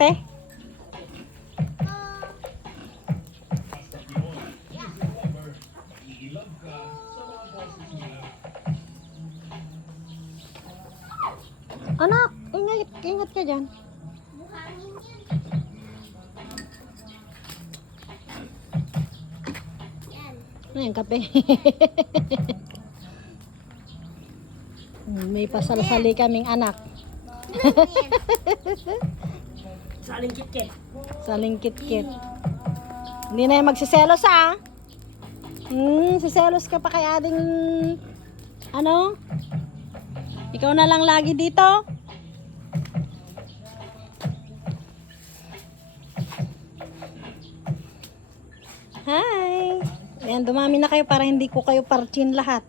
kape? Anak, ingat ka dyan. Ayan, kape. May pasalasali kaming anak. Saling kit-kit. Saling kit-kit. Hindi na yung magsiselos ah. Siselos ka pa kay ading ano? Ikaw na lang lagi dito. Hi. Ayan, dumami na kayo para hindi ko kayo parchin lahat.